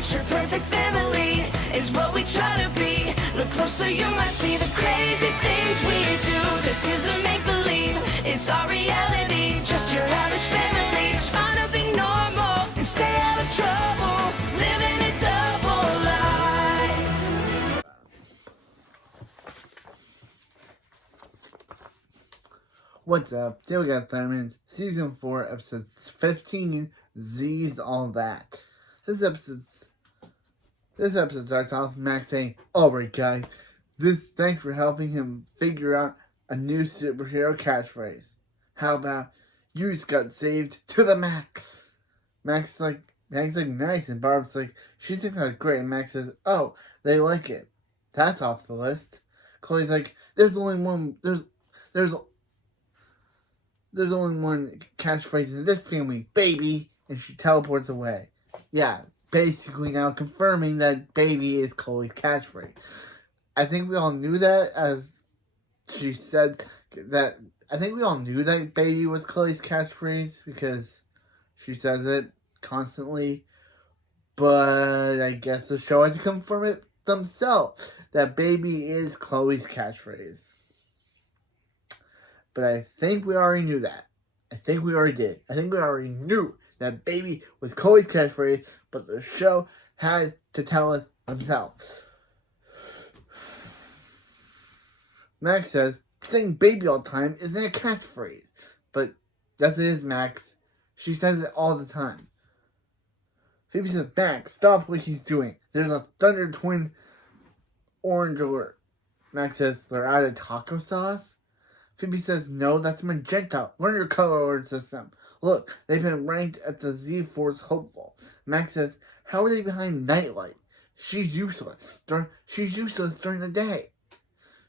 Picture perfect family is what we try to be. Look closer, you might see the crazy things we do. This isn't make-believe, it's our reality. Just your average family trying to be normal and stay out of trouble, living a double life. What's up? Today we got Thurman's Season 4, Episode 15, Z's All That. This episode starts off with Max saying, "Alright guys, thanks for helping him figure out a new superhero catchphrase. How about, you just got saved to the max." Max is like, nice, and Barb's like, she thinks that's great, and Max says, "Oh, they like it. That's off the list." Chloe's like, there's only one catchphrase in this family, baby," and she teleports away. Yeah, basically now confirming that baby is Chloe's catchphrase. I think we all knew that, as she said that. I think we all knew that baby was Chloe's catchphrase because she says it constantly. But I guess the show had to confirm it themselves that baby is Chloe's catchphrase. But I think we already knew that. I think we already did. I think we already knew that baby was Chloe's catchphrase, but the show had to tell us themselves. Max says, saying baby all the time isn't a catchphrase. But yes, it is, Max. She says it all the time. Phoebe says, "Max, stop what he's doing. There's a Thunder Twin orange alert." Max says, "They're out of taco sauce?" Phoebe says, "No, that's magenta. Learn your color order system. Look, they've been ranked at the Z-Force hopeful." Max says, "How are they behind Nightlight? She's useless during the day."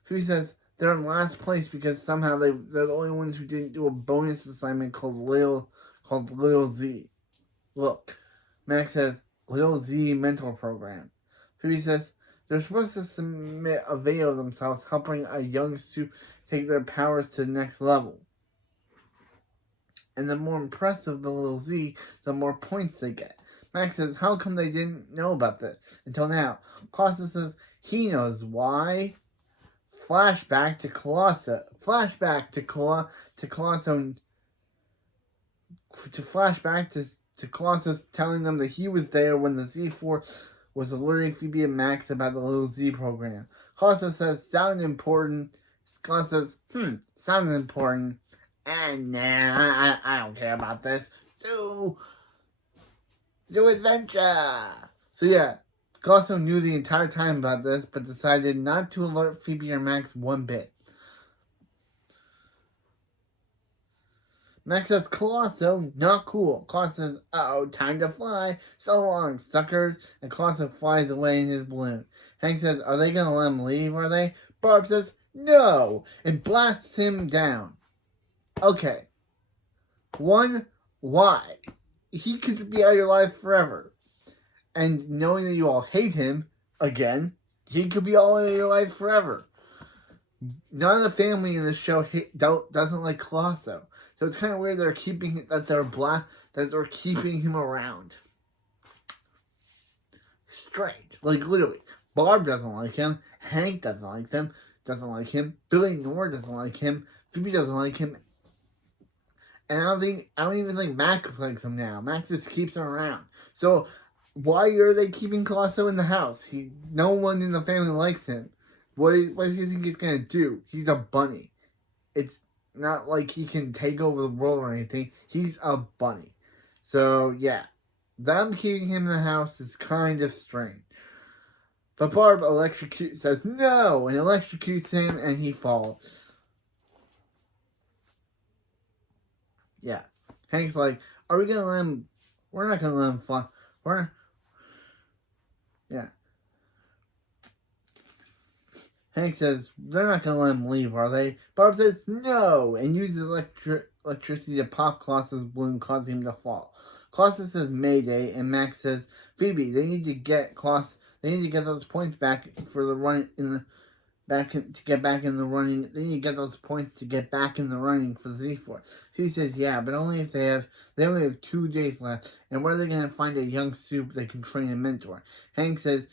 Phoebe says, "They're in last place because somehow they're the only ones who didn't do a bonus assignment called Little Z. Look." Max says, "Little Z mentor program." Phoebe says, "They're supposed to submit a video of themselves helping a young suit take their powers to the next level. And the more impressive the Little Z, the more points they get." Max says, "How come they didn't know about this until now?" Colossus says he knows why. Flashback to Colossus telling them that he was there when the Z-Force was alerting Phoebe and Max about the Little Z program. Colossus says, "Sounds important." Colossus says, "Sounds important. And nah, I don't care about this. Do adventure." So yeah, Colossus knew the entire time about this, but decided not to alert Phoebe or Max one bit. Max says, "Colossus, not cool." Colossus says, "Uh-oh, time to fly. So long, suckers." And Colossus flies away in his balloon. Hank says, "Are they going to let him leave, are they?" Barb says, "No," and blasts him down. Okay. One, why? He could be out of your life forever. And knowing that you all hate him, again, he could be all in your life forever. None of the family in this show doesn't like Colossus. So it's kind of weird they're keeping him around. Strange. Like, literally. Barb doesn't like him. Hank doesn't like him. Billy Nora doesn't like him. Phoebe doesn't like him. And I don't even think Max likes him now. Max just keeps him around. So why are they keeping Colossus in the house? No one in the family likes him. What does he think he's gonna do? He's a bunny. It's not like he can take over the world or anything. He's a bunny. So yeah, them keeping him in the house is kind of strange. But Barb says no, and electrocutes him, and he falls. Yeah. Hank's like, "Are we gonna let him? We're not gonna let him fly. Yeah." Hank says, "They're not gonna let him leave, are they?" Barb says, "No," and uses electricity to pop Colossus' balloon, causing him to fall. Colossus says Mayday, and Max says, "Phoebe, they need to get those points back for the run to get back in the running. Then you get those points to get back in the running for Z-Force. He says, yeah, but only if they only have 2 days left. And where are they going to find a young soup they can train and mentor? Hank says,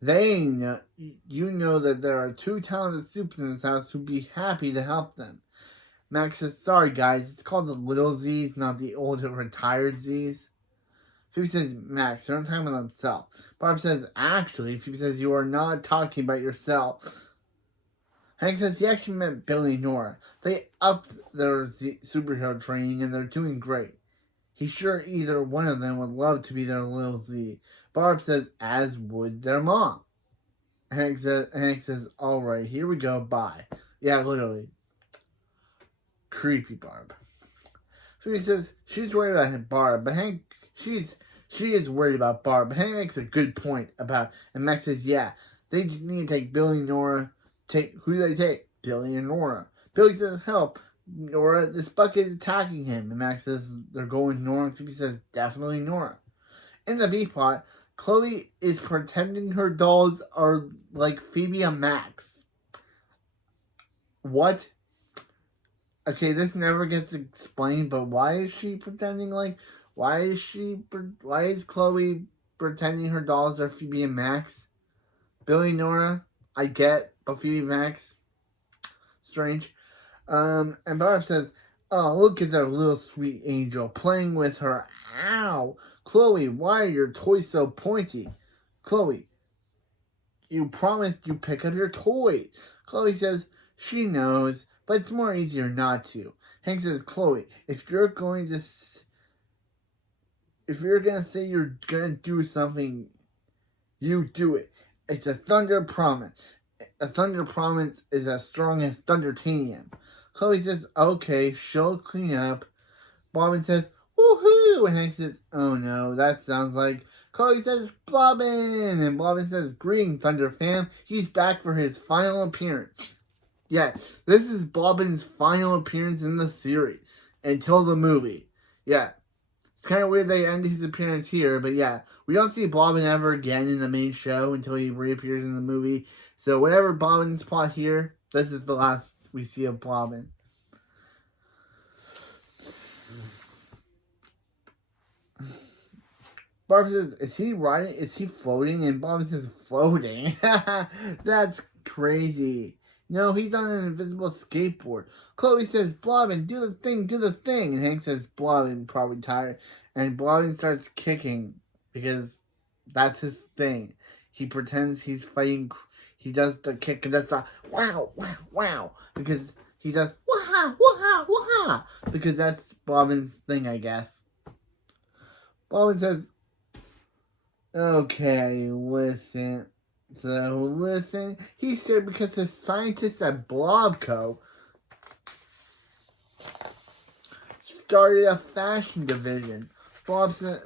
you know that there are 2 talented soups in this house who'd be happy to help them. Max says, sorry guys, it's called the little Z's, not the older retired Z's. Phoebe says, Max, they're not talking about themselves. Barb says, actually, Phoebe says, you are not talking about yourself. Hank says he actually meant Billy and Nora. They upped their superhero training and they're doing great. He's sure either one of them would love to be their little Z. Barb says, as would their mom. Hank says, alright, here we go, bye. Yeah, literally. Creepy Barb. Phoebe says she's worried about Barb, but she is worried about Barb. But Hank makes a good point about, and Max says, yeah, they need to take Billy and Nora. Who do they take? Billy and Nora. Billy says, help, Nora, this bucket is attacking him. And Max says they're going Nora, and Phoebe says, definitely Nora. In the B-plot, Chloe is pretending her dolls are like Phoebe and Max. What? Okay, this never gets explained, but why is she pretending like... Why is Chloe pretending her dolls are Phoebe and Max? Billy and Nora, I get, but Phoebe and Max, strange. And Barb says, oh, look at that little sweet angel playing with her. Ow! Chloe, why are your toys so pointy? Chloe, you promised you'd pick up your toys. Chloe says, she knows, but it's more easier not to. Hank says, Chloe, if you're going to say you're going to do something, you do it. It's a thunder promise. A thunder promise is as strong as Thundertanium. Chloe says, okay, she'll clean up. Bobbin says, woohoo! And Hank says, oh no, that sounds like... Chloe says, Bobbin! And Bobbin says, greetings, Thunder fam. He's back for his final appearance. Yes, this is Bobbin's final appearance in the series. Until the movie. Yeah. It's kind of weird they end his appearance here, but yeah. We don't see Bobbin ever again in the main show until he reappears in the movie. So whatever Bobbin's plot here, this is the last we see of Bobbin. Barb says, is he riding? Is he floating? And Bobbin says, floating? That's crazy. No, he's on an invisible skateboard. Chloe says, Bobbin, do the thing. And Hank says, Bobbin, probably tired. And Bobbin starts kicking because that's his thing. He pretends he's fighting. He does the kick and does the wow. Because he does wah. Because that's Bobbin's thing, I guess. Bobbin says, okay, listen. He said because the scientists at Blobco started a fashion division. Barb says,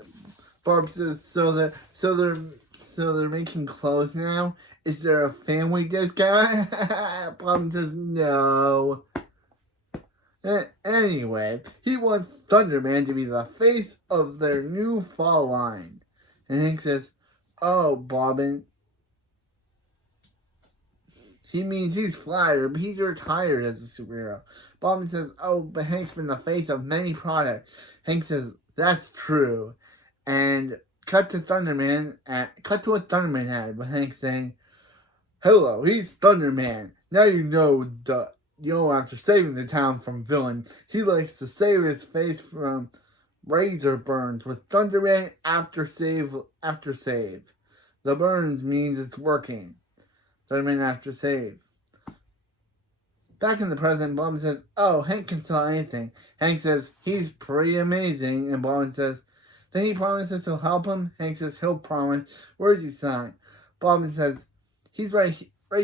so they're making clothes now? Is there a family discount? Bob says, no. Anyway, he wants Thunderman to be the face of their new fall line. And Hank says, oh, Bobbin. He means he's flattered, but he's retired as a superhero. Bobbin says, oh, but Hank's been the face of many products. Hank says, that's true. And cut to a Thunderman ad with Hank saying, hello, he's Thunderman. Now you know after saving the town from villain, he likes to save his face from razor burns with Thunderman after save. The burns means it's working. Thunderman after save. Back in the present, Bobbin says, oh, Hank can sell anything. Hank says, he's pretty amazing. And Bobbin says, then he promises he'll help him. Hank says, he'll promise. Where's he sign? Bobbin says, he's right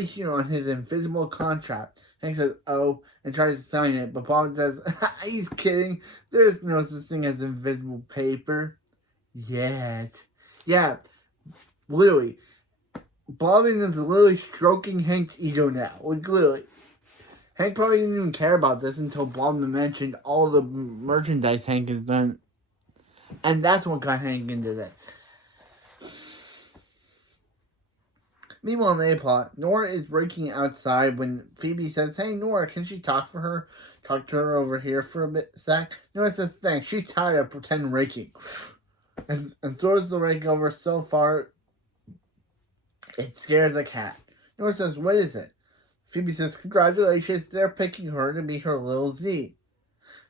here on his invisible contract. Hank says, oh, and tries to sign it. But Bobbin says, he's kidding. There's no such thing as invisible paper. Yet. Yeah, literally. Bobbin is literally stroking Hank's ego now. Like, literally. Hank probably didn't even care about this until Bobbin mentioned all the merchandise Hank has done. And that's what got Hank into this. Meanwhile, in the A plot, Nora is breaking outside when Phoebe says, "Hey, Nora, can she talk for her? Talk to her over here for a sec." Nora says, "Thanks." She's tired of pretend raking, and throws the rake over so far it scares a cat. Nora says, "What is it?" Phoebe says, "Congratulations, they're picking her to be her little Z."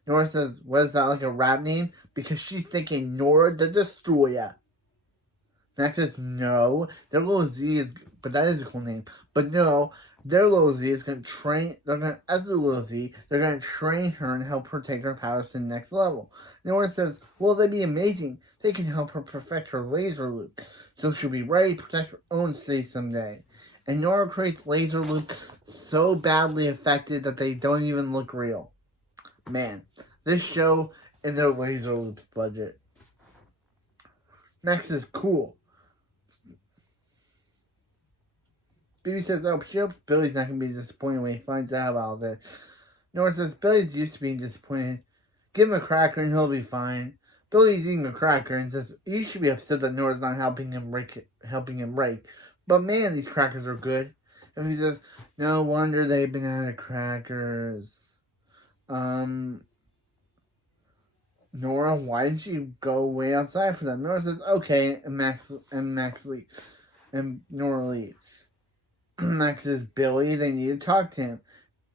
Nora says, "What is that, like a rap name?" Because she's thinking Nora the Destroyer. Max says, "No, their little Z is, but that is a cool name. But no, their little Z is going to train, as their little Z, they're going to train her and help her take her powers to the next level." Nora says, "Well, they'd be amazing. They can help her perfect her laser loop, so she'll be ready to protect her own city someday." And Nora creates laser loops so badly affected that they don't even look real. Man, this show and their laser loops budget. Max is cool. Phoebe says, "Oh, she hopes Billy's not going to be disappointed when he finds out about this." Nora says, "Billy's used to being disappointed. Give him a cracker and he'll be fine." Billy's eating a cracker and says, "You should be upset that Nora's not helping him rake. But man, these crackers are good." And he says, "No wonder they've been out of crackers. Nora, why didn't you go way outside for them?" Nora says, "Okay," and Max leaves. And Nora leaves. Max says, "Billy, they need to talk to him."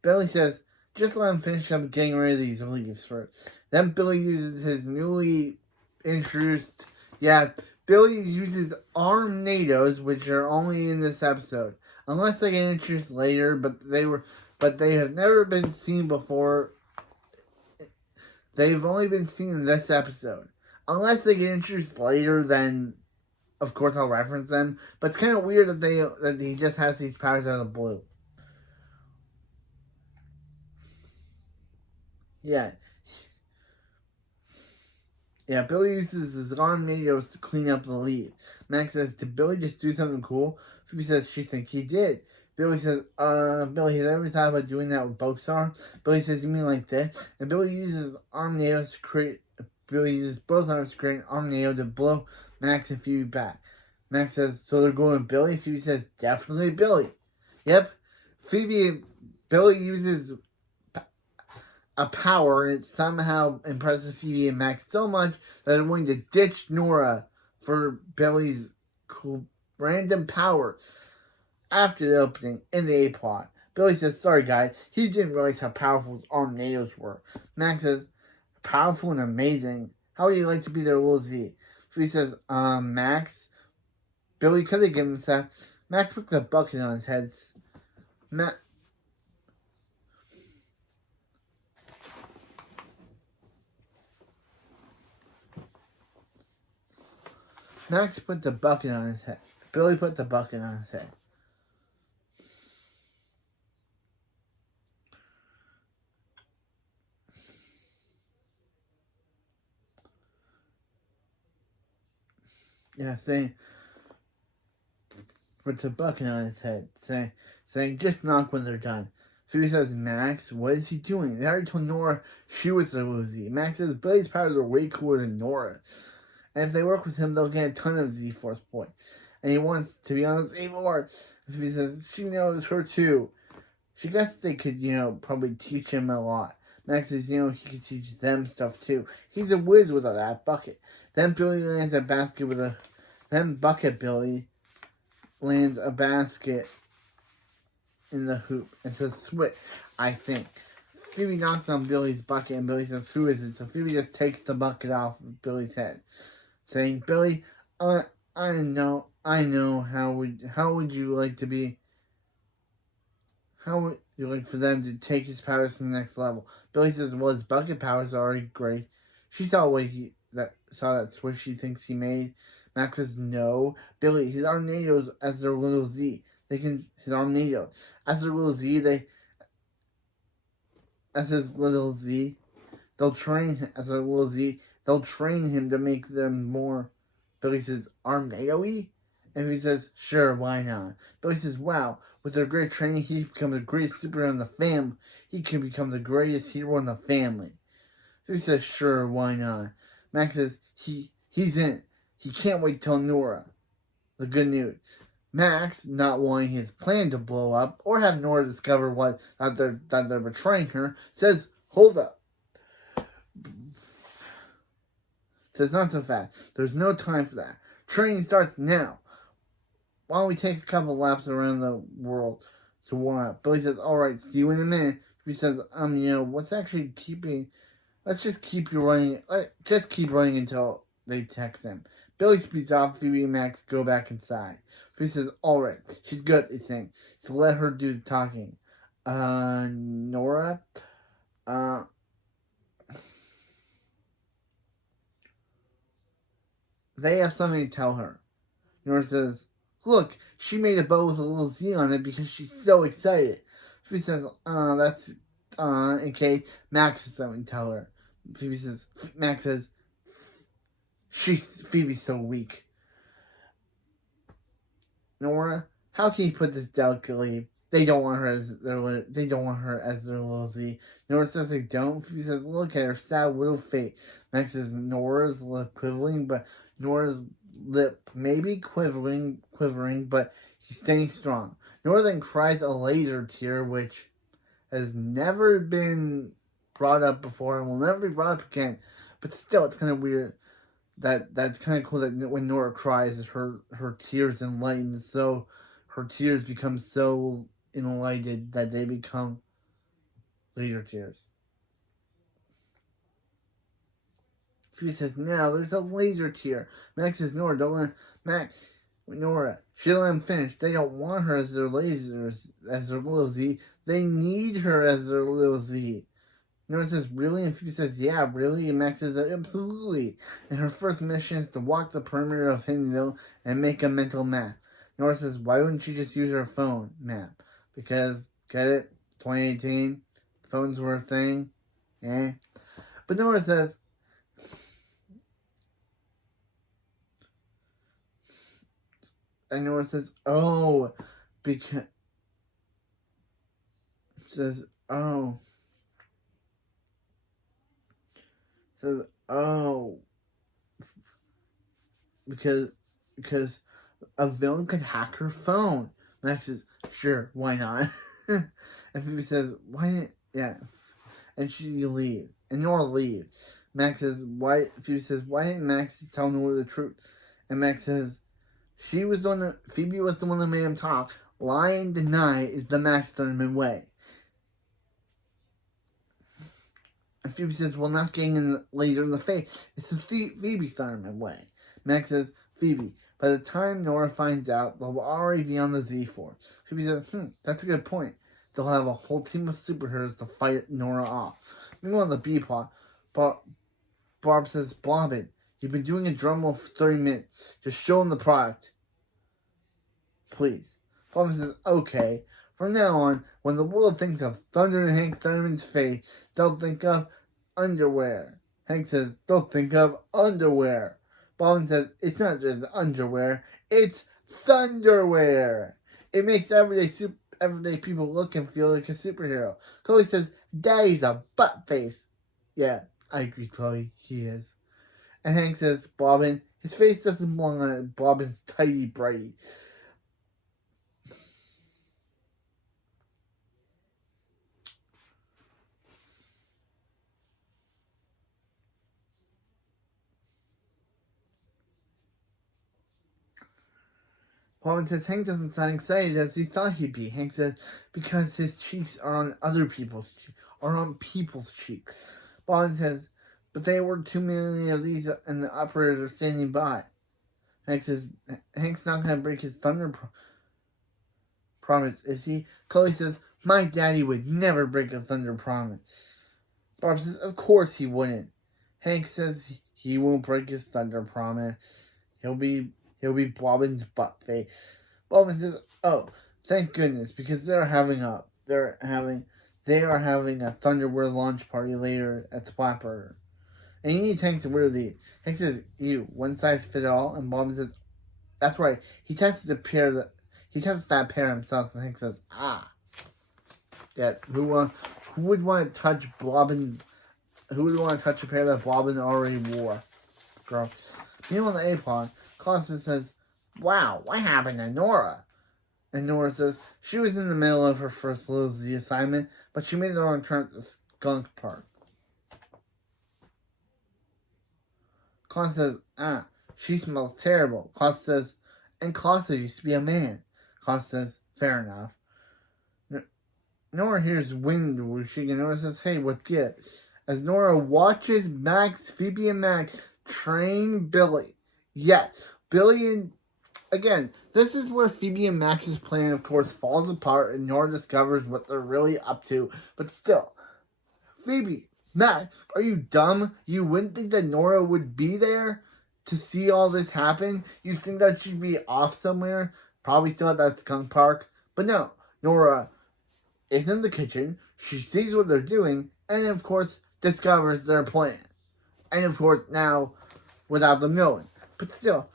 Billy says, "Just let him finish up getting rid of these leaves first." Then Billy uses his newly introduced, Billy uses Armnados, which are only in this episode. Unless they get introduced later, but they have never been seen before. They've only been seen in this episode. Unless they get introduced later, then of course I'll reference them. But it's kind of weird that he just has these powers out of the blue. Yeah. Yeah, Billy uses his Armnados to clean up the leaves. Max says, "Did Billy just do something cool?" Phoebe says she thinks he did. Billy says, Billy, has ever thought about doing that with Boxar?" Billy says, "You mean like this?" And Billy uses Armnados to create, Billy uses both arms to create an Armnado to blow Max and Phoebe back. Max says, "So they're going with Billy?" Phoebe says, "Definitely Billy." Yep. Billy uses a power, and it somehow impresses Phoebe and Max so much that they're willing to ditch Nora for Billy's cool random powers. After the opening, in the A plot, Billy says, "Sorry guys, he didn't realize how powerful his Armnados were." Max says, "Powerful and amazing. How would you like to be their little Z?" Phoebe says, Max, Billy could have given him that. Max puts a bucket on his head. Max puts a bucket on his head. Billy puts a bucket on his head. Yeah, puts a bucket on his head, saying, "Just knock when they're done." Phoebe says, "Max, what is he doing?" They already told Nora she was the Lucy. Max says, "Billy's powers are way cooler than Nora's. And if they work with him, they'll get a ton of Z-Force points. And he wants to be on Z-Force." Phoebe says, she knows her too. She guess they could, probably teach him a lot. Max says, he could teach them stuff too. He's a whiz with that bucket. Then Billy lands a basket with a... Then Bucket Billy lands a basket in the hoop and says, "Switch, I think." Phoebe knocks on Billy's bucket and Billy says, "Who is it?" So Phoebe just takes the bucket off of Billy's head, saying, "Billy, I know. How would you like to be? How would you like for them to take his powers to the next level?" Billy says, "Well, his bucket powers are already great." She saw that switch she thinks he made. Max says, "No, Billy, his Armnados as their little Z. His Armnados as their little Z. As his little Z. They'll train him as their little Z. They'll train him to make them more." Billy says, "Armnado-y?" And he says, "Sure, why not?" Billy says, "Wow, with their great training, he can become the greatest superhero in the family. He can become the greatest hero in the family." He says, "Sure, why not?" Max says, he's in. He can't wait till Nora. The good news. Max, not wanting his plan to blow up or have Nora discover that they're betraying her, says, "Hold up." Says, "Not so fast. There's no time for that. Training starts now. Why don't we take a couple laps around the world to warm up?" Billy says, "All right, see you in a minute." He says, what's actually keeping? Let's just keep you running. Just keep running until they text him." Billy speeds off. Phoebe and Max go back inside. Phoebe says, "All right, she's good," they think, so let her do the talking. Nora, they have something to tell her. Nora says, "Look, she made a bow with a little Z on it because she's so excited." Phoebe says, that's, in case Max has something to tell her." Max says, Phoebe's so weak." Nora, how can you put this delicately? They don't want her as their little Z. Nora says they don't. Phoebe says, "Look at her sad little face." Max says Nora's lip quivering, but Nora's lip maybe quivering, but he's staying strong. Nora then cries a laser tear, which has never been brought up before and will never be brought up again. But still, it's kind of weird. That's kind of cool that when Nora cries, her tears enlighten. So her tears become so enlightened that they become laser tears. She says, "Now there's a laser tear." Max says, "Nora, don't let Nora, she don't let them finish. They don't want her as their lasers, as their little Z. They need her as their little Z." Nora says, "Really?" And Phoebe says, "Yeah, really?" And Max says, "Absolutely." And her first mission is to walk the perimeter of Hiddenville and make a mental map. Nora says, "Why wouldn't she just use her phone map?" Because, get it? 2018, phones were a thing. Eh? But Nora says, "Oh, because," says, "Oh," says, "Oh, because a villain could hack her phone." Max says, "Sure, why not?" And Phoebe says, "Why didn't, yeah." And she leaves. And Nora leaves. Max says, "Why?" Phoebe says, "Why didn't Max tell Nora the truth?" And Max says, Phoebe was the one that made him talk. Lie and deny is the Max Thurman way." And Phoebe says, "Well, not getting in laser in the face. It's the Phoebe Thurman way." Max says, "Phoebe, by the time Nora finds out, they'll already be on the Z-Force." Phoebe says, "That's a good point. They'll have a whole team of superheroes to fight Nora off." Meanwhile, the B plot, Barb says, "Blobbin, you've been doing a drum roll for 30 minutes. Just show them the product, please." Blobbin says, "Okay. From now on, when the world thinks of Thunder and Hank Thurman's face, they'll think of underwear." Hank says, "They'll think of underwear." Bobbin says, "It's not just underwear, it's thunderwear. It makes everyday people look and feel like a superhero." Chloe says, "Daddy's a butt face." "Yeah, I agree, Chloe, he is." And Hank says, "Bobbin, his face doesn't belong on Bobbin's tidy brighty." Bobbin says Hank doesn't sound excited as he thought he'd be. Hank says, "Because his cheeks are on people's cheeks." Bobbin says, "But there were too many of these and the operators are standing by." Hank says, "Hank's not going to break his thunder promise, is he?" Chloe says, "My daddy would never break a thunder promise." Bob says, "Of course he wouldn't." Hank says he won't break his thunder promise. He'll be Bobbin's butt face. Bobbin says, "Oh, thank goodness, because they are having a Thunderwear launch party later at Splatburger. And you need Hank to wear these." Hank says, "One size fit all?" And Bobbin says, "That's right. He tested that pair himself." And Hank says, "Ah, yeah. Who would want to touch Bobbin's? Who would want to touch a pair that Bobbin already wore?" Girl. Meanwhile, on the A plot, Clausen says, "Wow, what happened to Nora?" And Nora says she was in the middle of her first Little Z assignment, but she made the wrong turn at the skunk park. Klaus says, she smells terrible. Klaus says, and Klaus used to be a man. Klaus says, fair enough. Nora hears wind whooshing, and Nora says, hey, what gives? As Nora watches Phoebe and Max train Billy. Yes, Billy and... Again, this is where Phoebe and Max's plan, of course, falls apart, and Nora discovers what they're really up to. But still, Phoebe, Max, are you dumb? You wouldn't think that Nora would be there to see all this happen? You'd think that she'd be off somewhere, probably still at that skunk park. But no, Nora is in the kitchen, she sees what they're doing, and of course, discovers their plan. And of course, now, without them knowing. But still,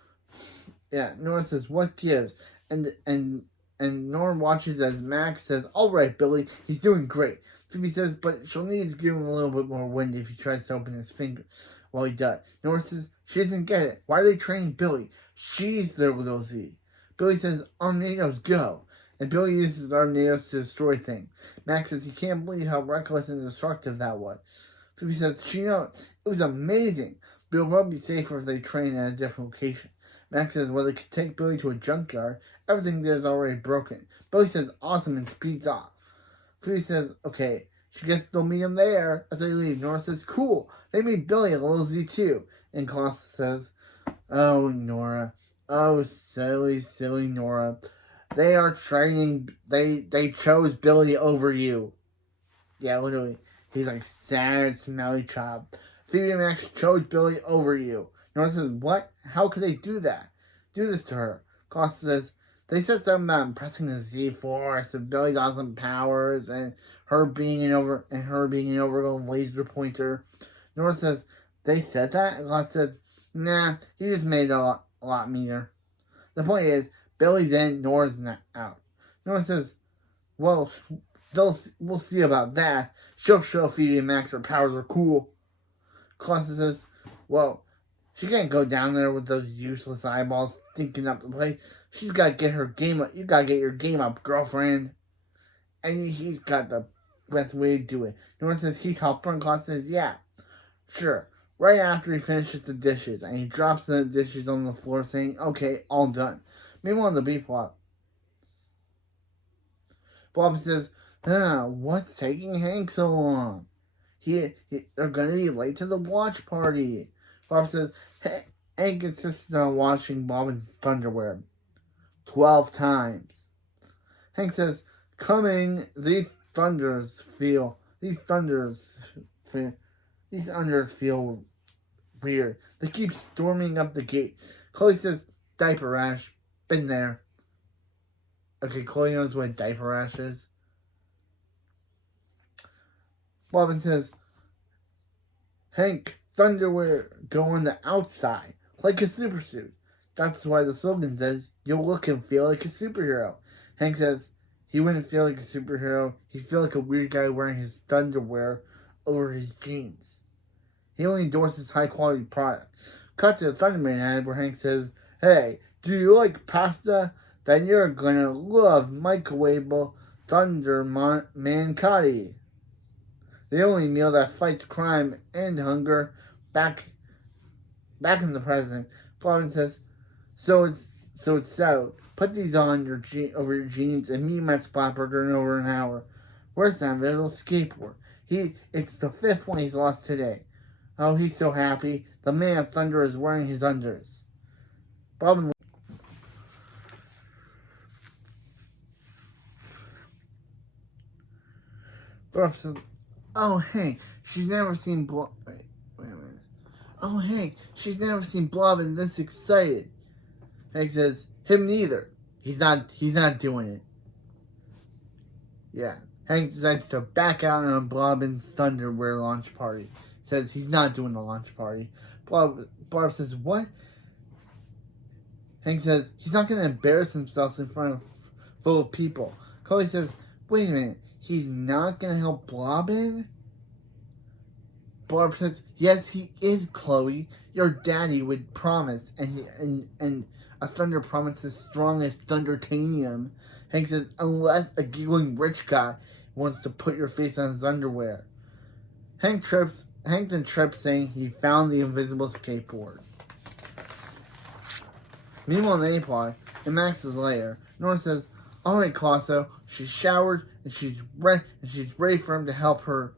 yeah, Nora says, what gives? And Nora watches as Max says, all right, Billy, he's doing great. Phoebe says, but she'll need to give him a little bit more wind if he tries to open his finger while he does. Nora says, she doesn't get it. Why are they training Billy? She's their Little Z. Billy says, Armados, go. And Billy uses Armados to destroy things. Max says he can't believe how reckless and destructive that was. Phoebe says, she knows. It was amazing. But it'll probably be safer if they train at a different location. Max says, well, they could take Billy to a junkyard. Everything there is already broken. Billy says, awesome, and speeds off. Phoebe says, okay. She gets to meet him there as they leave. Nora says, cool. They meet Billy and Little Z too. And Klaus says, oh, Nora. Oh, silly, silly Nora. They are training. They chose Billy over you. Yeah, literally. He's like sad, smelly child. Phoebe and Max chose Billy over you. Nora says, what? How could they do that? Do this to her. Klaus says, they said something about impressing the Z-Force and Billy's awesome powers and her being an overgrown laser pointer. Nora says, they said that? And Klaus said, nah, he just made it a lot meaner. The point is, Billy's in, Nora's not out. Nora says, well, we'll see about that. She'll show Phoebe and Max her powers are cool. Klaus says, well, she can't go down there with those useless eyeballs thinking up the place. She's got to get her game up. You got to get your game up, girlfriend. And he's got the best way to do it. Nora says he'd help her, and Klaus says, yeah, sure. Right after he finishes the dishes, and he drops the dishes on the floor saying, okay, all done. Meanwhile, the B plot. Bob says, what's taking Hank so long? They're going to be late to the watch party. Bob says, Hank insisted on washing Bob in his underwear 12 times. Hank says, coming, these thunders feel weird. They keep storming up the gate. Chloe says, diaper rash. Been there. Okay, Chloe knows what diaper rash is. Bobbin says, Hank, thunderwear go on the outside, like a super suit. That's why the slogan says, you'll look and feel like a superhero. Hank says, he wouldn't feel like a superhero. He'd feel like a weird guy wearing his thunderwear over his jeans. He only endorses high-quality products. Cut to the Thunderman ad where Hank says, hey, do you like pasta? Then you're gonna love microwavable Thunder Mancati. The only meal that fights crime and hunger back in the present. Bobbin says, so it's settled. Put these on over your jeans and meet my spot burger in over an hour. Where's that little skateboard? It's the 5th one he's lost today. Oh, he's so happy. The man of thunder is wearing his unders. Bobbin says, oh, hey, she's never seen Wait a minute. Oh, hey, she's never seen Bobbin this excited. Hank says, him neither. He's not doing it. Yeah. Hank decides to back out on Bobbin's Thunderwear launch party. Says he's not doing the launch party. Barb says, what? Hank says, he's not going to embarrass himself in front of full of people. Chloe says, wait a minute. He's not going to help Bobbin? Barb says, yes, he is, Chloe. Your daddy would promise, and a thunder promise as strong as Thundertanium. Hank says, unless a giggling rich guy wants to put your face on his underwear. Hank then trips, saying he found the invisible skateboard. Meanwhile, in Naples, in Max's lair, Nora says, all right, Colosso. She showered, and she's ready for him to help her.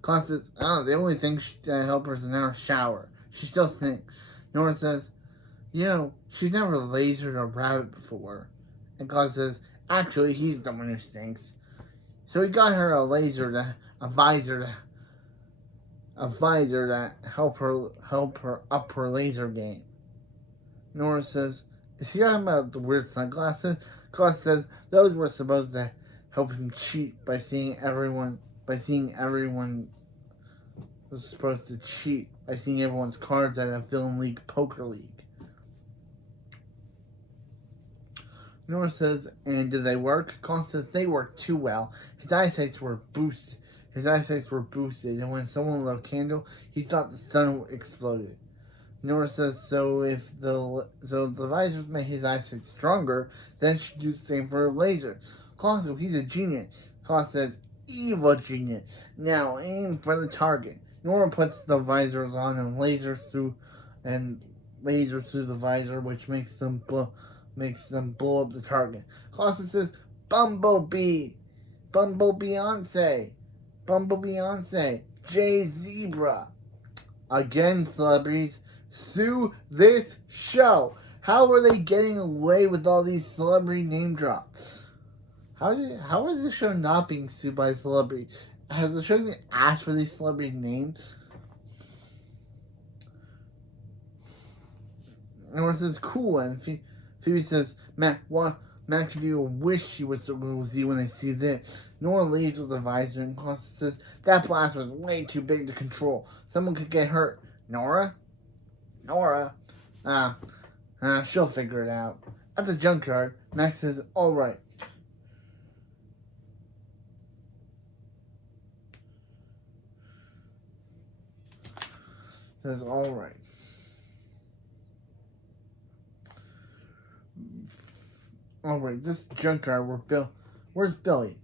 Colosso says, oh, the only thing that help her is now shower. She still thinks. Nora says, she's never lasered a rabbit before. And Colosso says, actually, he's the one who stinks. So he got her a visor that help her up her laser game. Nora says, is he talking about the weird sunglasses? Claus says those were supposed to help him cheat by seeing everyone was supposed to cheat by seeing everyone's cards at a Villain League poker league. Nora says, and did they work? Claus says they worked too well. His eyesights were boosted, and when someone lit a candle, he thought the sun exploded. Nora says, so the visors make his eyesight stronger, then she do the same for a laser. Claus says, he's a genius. Claus says, evil genius. Now aim for the target. Nora puts the visors on and lasers through the visor, which makes them blow up the target. Claus says, Bumblebee, Beyonce, Jay Zebra. Again, celebrities, sue this show. How are they getting away with all these celebrity name drops? How is the show not being sued by celebrities? Has the show even asked for these celebrities' names? Nora says, cool, and Phoebe says, Max, if you wish she was the little Z when they see this. Nora leaves with the visor, and Costa says, that blast was way too big to control. Someone could get hurt. Nora? She'll figure it out. At the junkyard, Max says, all right. Says, all right. All right, this junkyard where's Billy?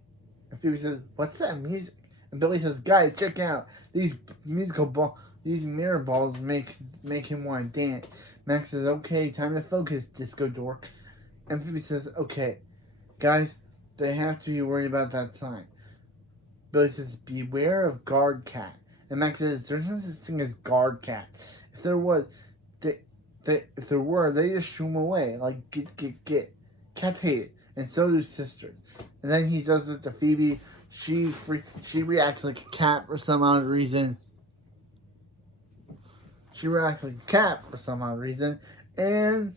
And Phoebe says, what's that music? And Billy says, guys, check out. These mirror balls make him want to dance. Max says, okay, time to focus, disco dork. And Phoebe says, okay, guys, they have to be worried about that sign. Billy says, beware of guard cat. And Max says, there's no such thing as guard cat. If there were, they just shoo him away. Like, get. Cats hate it, and so do sisters. And then he does it to Phoebe. She reacts like a cat for some odd reason. And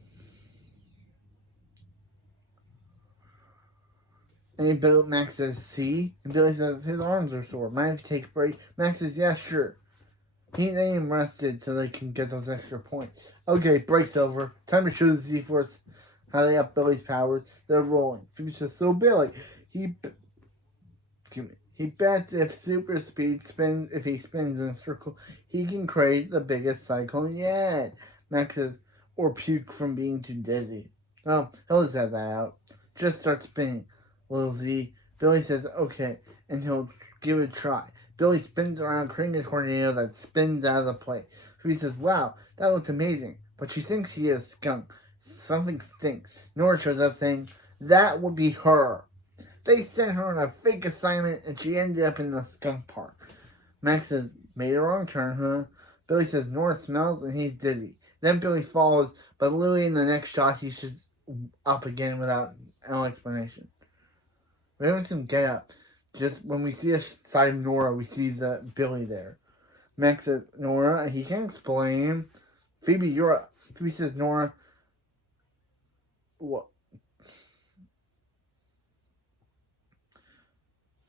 Max says, see? And Billy says, his arms are sore. Mind if you take a break? Max says, yeah, sure. They need him rested so they can get those extra points. Okay, break's over. Time to show the Z-Force how they have Billy's powers. They're rolling. Phoebe says, so Billy, he bets if super speed spins in a circle, he can create the biggest cyclone yet. Max says, or puke from being too dizzy. Oh, he'll just have that out. Just start spinning, little Z. Billy says, okay, and he'll give it a try. Billy spins around, creating a tornado that spins out of the plate. Phoebe says, wow, that looks amazing. But she thinks he is a skunk. Something stinks. Nora shows up saying, that would be her. They sent her on a fake assignment and she ended up in the skunk park. Max says, made a wrong turn, huh? Billy says, Nora smells and he's dizzy. Then Billy follows, but literally in the next shot, he's just up again without no explanation. We haven't seen him get up. Just when we see a side of Nora, we see the Billy there. Max says, Nora, he can't explain. Phoebe, you're up. Phoebe says, Nora, what?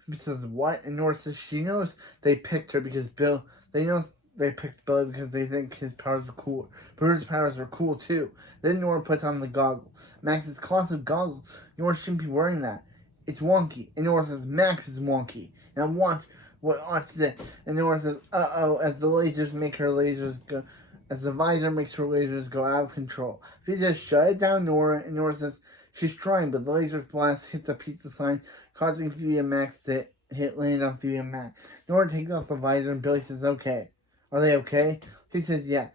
Phoebe says, what? And Nora says she knows they picked her because they picked Billy because they think his powers are cool. But his powers are cool too. Then Nora puts on the goggles. Max says, colossal goggles. Nora shouldn't be wearing that. It's wonky. And Nora says, Max is wonky. Now watch Watch this. And Nora says, "Uh-oh," as the lasers make her lasers go, as the visor makes her lasers go out of control. He says, "Shut it down, Nora." And Nora says, she's trying, but the laser's blast hits a pizza sign, causing Phoebe and Max to land on Phoebe and Max. Nora takes off the visor, and Billy says, "Okay. Are they okay?" He says, "Yeah.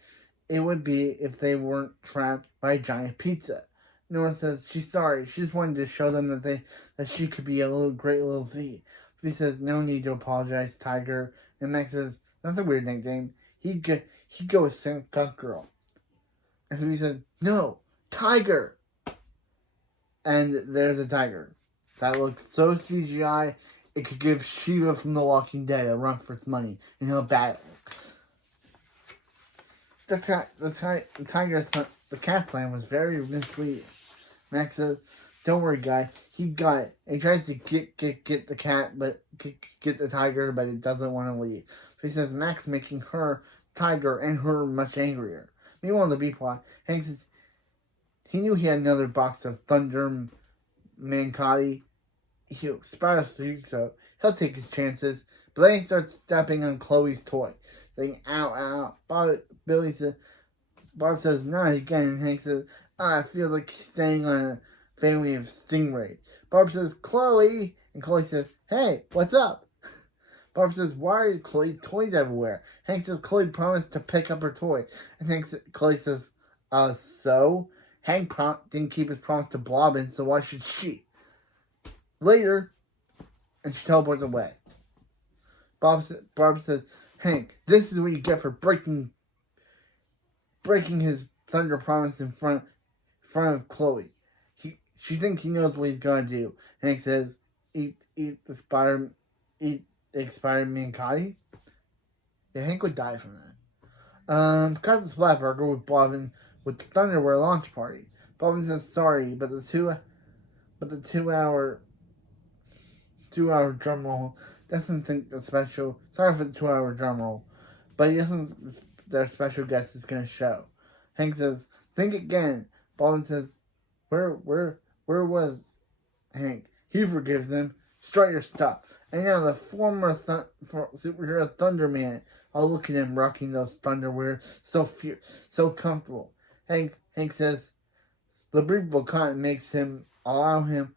It would be if they weren't trapped by a giant pizza." Nora says she's sorry. She just wanted to show them that she could be a great little Z. He says, "No need to apologize, Tiger." And Max says, "That's a weird nickname. He'd go with Skunk Girl." And Phoebe says, "No, Tiger." And there's a tiger that looks so CGI it could give Shiva from The Walking Dead a run for its money in a battle. The cat's line was very misleading. Max says, "Don't worry, guy. He got it." And he tries to get the cat, but get the tiger, but it doesn't want to leave. So he says Max making her tiger and her much angrier. Meanwhile, the B plot, Hank says he knew he had another box of Thunder Mancotti. Spider thinks so. He'll take his chances. But then he starts stepping on Chloe's toy, saying, "Ow, ow." Bob says, "Not again." And Hank says, "It feels like he's staying on a family of stingrays." Barb says, "Chloe." And Chloe says, "Hey, what's up?" Barb says, "Why are Chloe toys everywhere?" Hank says, "Chloe promised to pick up her toy." And Chloe says, so? Hank didn't keep his promise to Blobbin, so why should she? Later, and she teleports away. Barb says, "Hank, this is what you get for breaking his thunder promise in front of Chloe. She thinks he knows what he's gonna do." Hank says, eat the expired Mancotti." Yeah, Hank would die from that. Cut the Splat Burger with Bobbin with the Thunderwear launch party. Bobbin says sorry, but the 2-hour drum roll doesn't think the special. Sorry for the 2-hour drum roll, but he doesn't think their special guest is gonna show. Hank says, "Think again." Bobbin says, Where was Hank?" He forgives them. "Strut your stuff." And now the former superhero Thunderman. I'll look at him rocking those Thunderwear, so fierce, so comfortable. Hank says the breathable cotton makes him allows him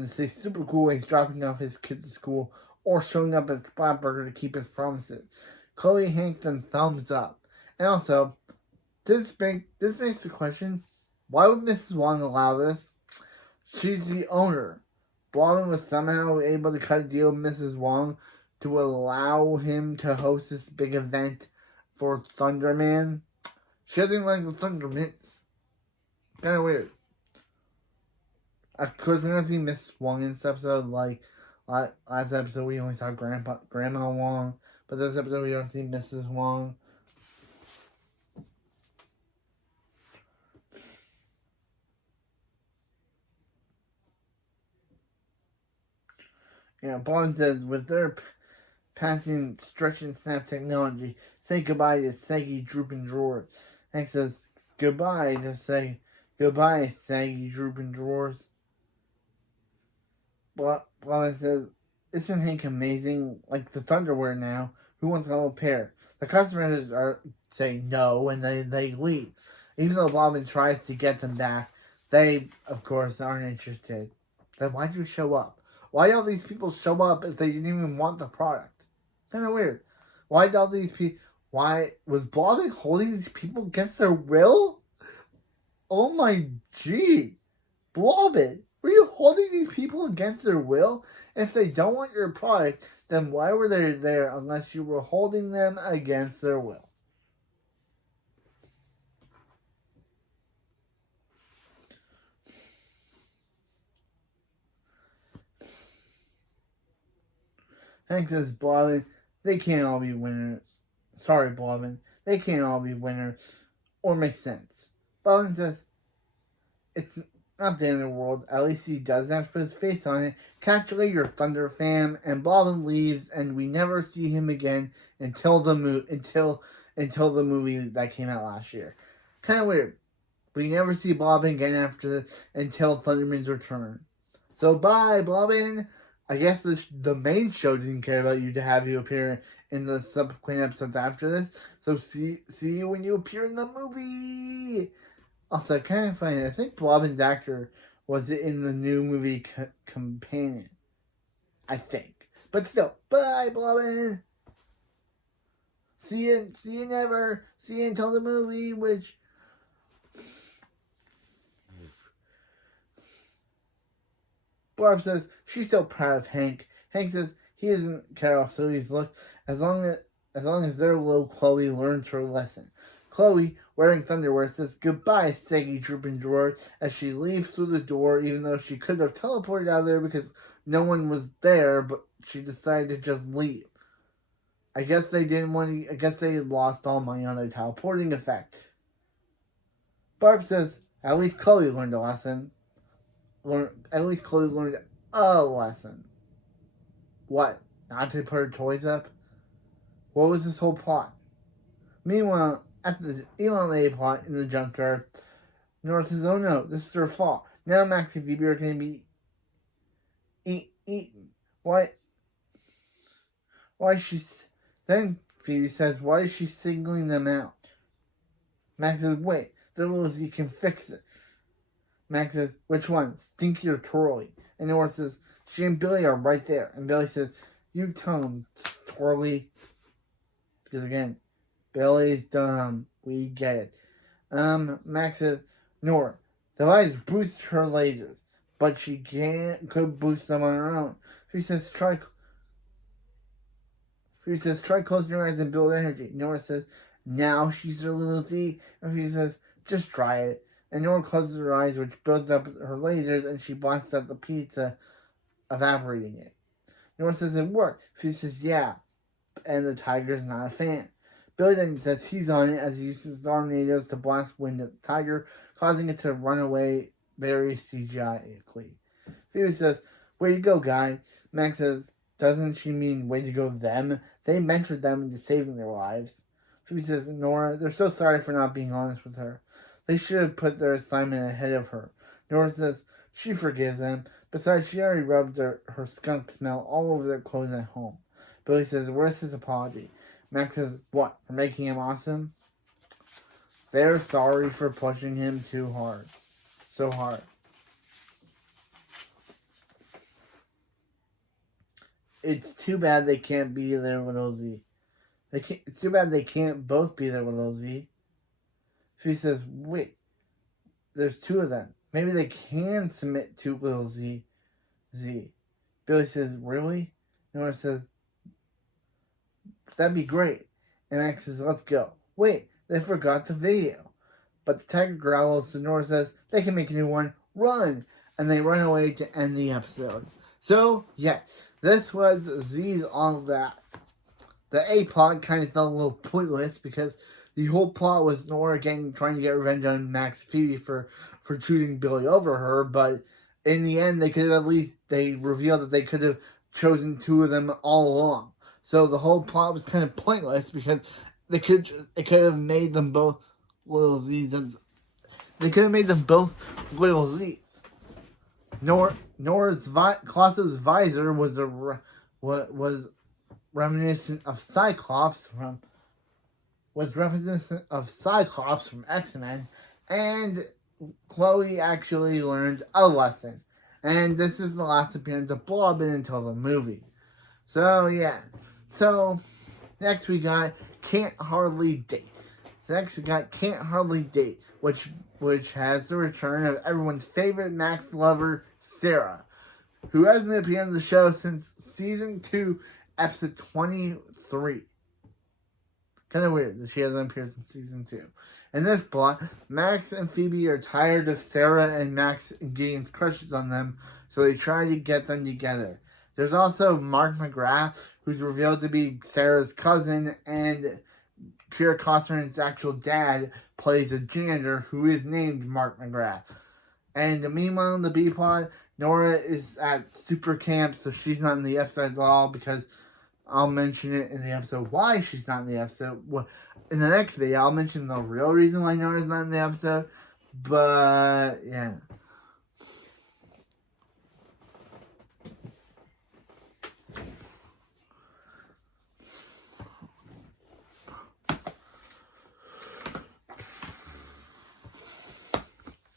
to say super cool when he's dropping off his kids at school or showing up at Splatburger to keep his promises. Chloe and Hank then thumbs up. And also, this makes the question, why would Mrs. Wong allow this? She's the owner. Blobbin was somehow able to cut a deal with Mrs. Wong to allow him to host this big event for Thunderman. She doesn't like the Thundermans. Kind of weird. Of course, we don't see Miss Wong in this episode. Like last episode, we only saw Grandma Wong, but this episode we don't see Mrs. Wong. Yeah, Bond says, with their passing stretch and snap technology, say goodbye to saggy drooping drawers. Hank says, goodbye, saggy drooping drawers. Bond says, isn't Hank amazing? Like the Thunderwear now. Who wants a little pair? The customers are saying no, and they leave. Even though Bobbin tries to get them back, they, of course, aren't interested. Then why'd you show up? Why all these people show up if they didn't even want the product? Kind of weird. Why was Bobbin holding these people against their will? Oh my gee. Bobbin, were you holding these people against their will? If they don't want your product, then why were they there unless you were holding them against their will? Hank says, Blobbin, they can't all be winners. Sorry, Blobbin, they can't all be winners or make sense. Blobbin says, it's not the end of the world. At least he doesn't have to put his face on it. Catch you later, Thunder fam. And Blobbin leaves, and we never see him again until the movie that came out last year. Kind of weird. We never see Blobbin again after this until Thunderman's return. So bye, Blobbin. I guess the main show didn't care about you to have you appear in the subsequent episodes after this. So see you when you appear in the movie. Also, kind of funny. I think Blobbin's actor was in the new movie Companion. I think, but still, bye, Blobbin. See you never. See you until the movie, which. Barb says she's so proud of Hank. Hank says he isn't Carol, so he's looked as long as their little Chloe learns her lesson. Chloe, wearing Thunderwear, says goodbye, saggy drooping drawer, as she leaves through the door, even though she could have teleported out of there because no one was there, but she decided to just leave. I guess they didn't want to. I guess they lost all money on their teleporting effect. Barb says at least Chloe learned a lesson. At least Chloe learned a lesson. What? Not to put her toys up? What was this whole plot? Meanwhile, at the Elon A plot in the junkyard, Nora says, oh no, this is her fault. Now Max and Phoebe are going to be eaten. Why is she... Then Phoebe says, why is she singling them out? Max says, wait, the little Z can fix it. Max says, which one? Stinky or Twirly? And Nora says, she and Billy are right there. And Billy says, you tell him, Twirly. Because again, Billy's dumb. We get it. Max says, Nora, the lights boost her lasers, but she could boost them on her own. She says, try closing your eyes and build energy. Nora says, now she's her little Z. And she says, just try it. And Nora closes her eyes, which builds up her lasers, and she blasts out the pizza, evaporating it. Nora says it worked. She says, yeah, and the tiger's not a fan. Billy then says he's on it as he uses tornadoes to blast wind at the tiger, causing it to run away very CGI-ically. Phoebe says, way to go, guy. Max says, doesn't she mean way to go them? They mentored them into saving their lives. Phoebe says, Nora, they're so sorry for not being honest with her. They should have put their assignment ahead of her. Nora says she forgives them. Besides, she already rubbed her skunk smell all over their clothes at home. Billy says, where's his apology? Max says, what, for making him awesome? They're sorry for pushing him so hard. It's too bad they can't be there with Ozzy. It's too bad they can't both be there with Ozzy. She says, wait, there's two of them. Maybe they can submit to little Z. Billy says, really? Nora says, that'd be great. And Max says, let's go. Wait, they forgot the video. But the tiger growls, so Nora says, they can make a new one. Run! And they run away to end the episode. So, yes, this was Z's All That. The A plot kind of felt a little pointless because the whole plot was Nora trying to get revenge on Max and Phoebe for choosing Billy over her, but in the end, they revealed that they could have chosen two of them all along. So the whole plot was kind of pointless because it could have made them both little Z's, and they could have made them both little Z's. Nora's Colossus visor was reminiscent of Cyclops from X-Men, and Chloe actually learned a lesson. And this is the last appearance of Blobbin until the movie. So, yeah. So, next we got Can't Hardly Date. Which has the return of everyone's favorite Max lover, Sarah, who hasn't appeared on the show since Season 2, Episode 23. Kind of weird that she hasn't appeared since Season 2. In this plot, Max and Phoebe are tired of Sarah and Max and Gideon's crushes on them, so they try to get them together. There's also Mark McGrath, who's revealed to be Sarah's cousin, and Kira Costner's actual dad plays a janitor who is named Mark McGrath. And meanwhile, in the B plot, Nora is at super camp, so she's not in the episode at all because I'll mention it in the episode why she's not in the episode. Well, in the next video, I'll mention the real reason why Nora's not in the episode. But, yeah.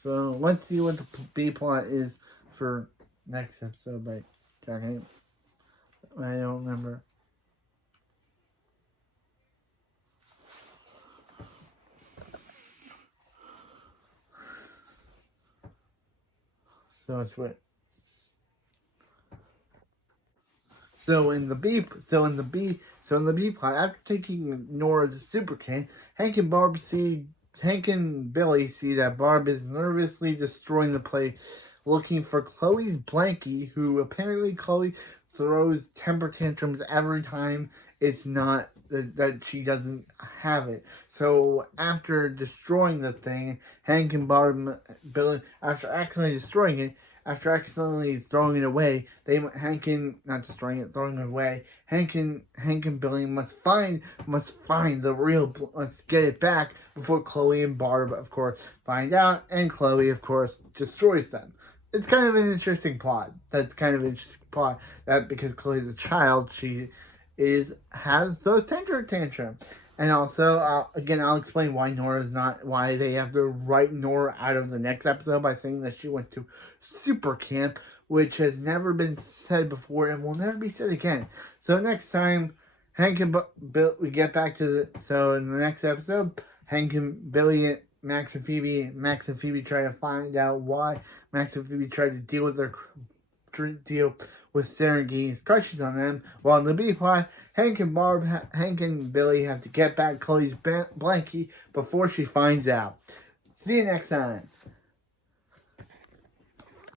So let's see what the B plot is for next episode. But okay, I don't remember. So it's what. So in the B plot, after taking Nora to Super King, Hank and Billy see that Barb is nervously destroying the place, looking for Chloe's blankie, who apparently Chloe throws temper tantrums every time it's not that she doesn't have it. So after destroying the thing, Hank and Barb, Billy, after accidentally throwing it away, Hank and not destroying it, throwing it away. Hank and Billy must find must get it back before Chloe and Barb, of course, find out, and Chloe, of course, destroys them. It's kind of an interesting plot. That's kind of an interesting plot. That because Chloe's a child, she has those temper tantrums. And also, again, I'll explain why they have to write Nora out of the next episode by saying that she went to super camp, which has never been said before and will never be said again. So next time, Hank and Bill, we get back to so in the next episode, Hank and Billy, Max and Phoebe try to find out why Max and Phoebe try to deal with Serengene's crushes on them, while in the B plot, Hank and Billy have to get back Chloe's blankie before she finds out. See you next time.